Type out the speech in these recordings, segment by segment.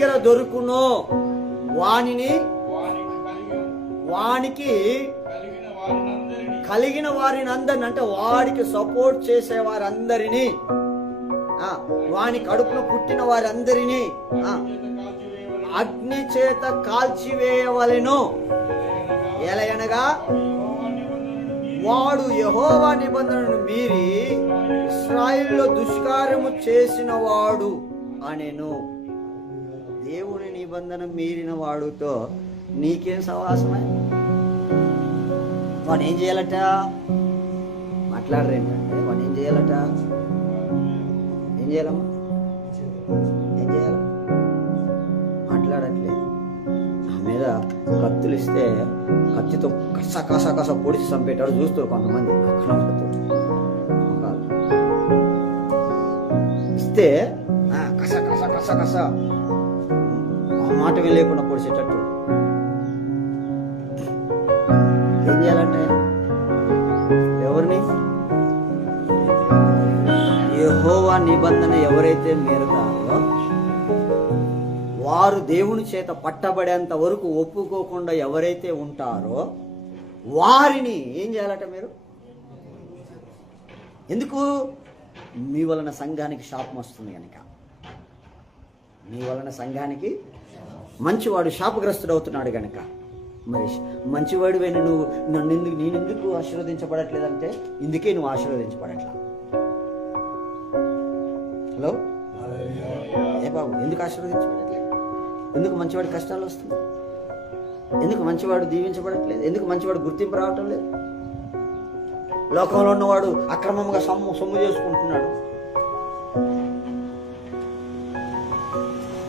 దగ్గర దొరుకునో వానికి కలిగిన వారిని అందరిని, అంటే వాడికి సపోర్ట్ చేసే వారందరినీ, వాని కడుపున పుట్టిన వారందరినీ అగ్ని చేత కాల్చివేయవలెను. ఎలయనగా వాడు యెహోవా నిబంధనను మీరి ఇశ్రాయేలులో దుష్కార్యము చేసిన వాడు అనెను. దేవుని నిబంధన మీరిన వాడుతో నీకేం సవాసమే? వాడు ఏం చేయాలట? మాట్లాడరేంటంటే వాడు ఏం చేయాలట? ఏం చేయాలమ్మా? ఏం చేయాలి? మాట్లాడట్లేదు. ఆ మీద కత్తులు ఇస్తే కత్తితో కస కస కస పొడిచి చంపేటాడు చూస్తారు కొంతమంది. ఇస్తే కస కస కస కస ఆ మాట లేకుండా పొడిచేటట్టు. ఏం చేయాలంటే ఎవరిని? యెహోవా నిబంధన ఎవరైతే మీరుతారో వారు దేవుని చేత పట్టబడేంత వరకు ఒప్పుకోకుండా ఎవరైతే ఉంటారో వారిని ఏం చేయాలట మీరు? ఎందుకు? మీ వలన సంఘానికి శాపం వస్తుంది కనుక. మీ వలన సంఘానికి మంచివాడు శాపగ్రస్తుడు అవుతున్నాడు కనుక. మరి మంచివాడివైన నువ్వు నేనెందుకు ఆశీర్వదించబడట్లేదంటే ఇందుకే నువ్వు ఆశీర్వదించబడట్లా. హలో ఏ బాబు, ఎందుకు ఆశీర్వదించబడట్లేదు? ఎందుకు మంచివాడి కష్టాలు వస్తుంది? ఎందుకు మంచివాడు దీవించబడట్లేదు? ఎందుకు మంచివాడు గుర్తింపు రావటం లేదు? లోకంలో ఉన్నవాడు అక్రమంగా సొమ్ము చేసుకుంటున్నాడు.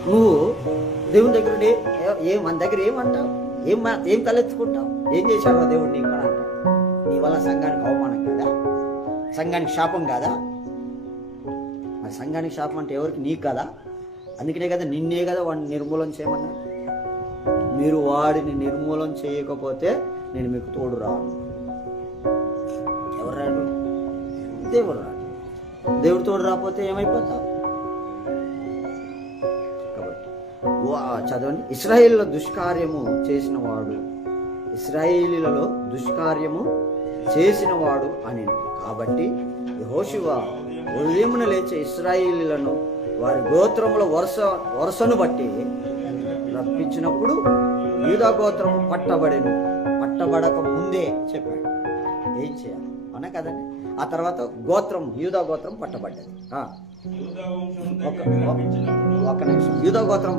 నువ్వు దేవుని దగ్గర మన దగ్గర ఏమంటావు? ఏం తలెత్తుకుంటావు? ఏం చేశాడు దేవుడు నీకు కూడా అంటావు? నీ వల్ల సంఘానికి అవమానం కాదా? సంఘానికి శాపం కాదా? మరి సంఘానికి శాపం అంటే ఎవరికి? నీకు కదా. అందుకనే కదా నిన్నే కదా వాడిని నిర్మూలన చేయమన్నా. మీరు వాడిని నిర్మూలన చేయకపోతే నేను మీకు తోడు రాను. ఎవరు రాడు? దేవుడు రాడు. దేవుడు తోడు రాకపోతే ఏమైపోతావు? కాబట్టి చదవండి. ఇశ్రాయేలులో దుష్కార్యము చేసిన వాడు, ఇశ్రాయేలీలలో దుష్కార్యము చేసిన వాడు అని. కాబట్టి యెహోషువ ఉదయమున లేచే ఇశ్రాయేలీలను వారి గోత్రముల వరుసను బట్టి రప్పించినప్పుడు యూదా గోత్రము పట్టబడక ముందే చెప్పాడు ఏం చేయాలి. అవునా కదండి? ఆ తర్వాత గోత్రం యూదా గోత్రం పట్టబడ్డది. ఒక నిమిషం. యూదా గోత్రం